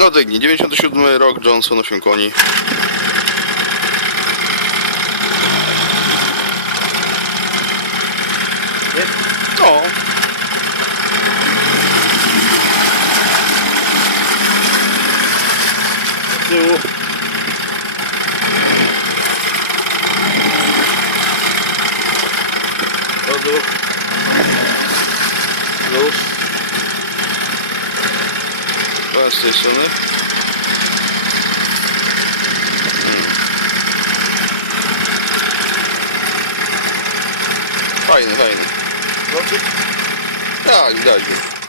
No dygnij, 97 rok, Johnson, 8 koni. Jest? No. Do tyłu. Przodu. Luz. To z tej strony. Fajny, fajny. Kroczyk. Tak, widać go.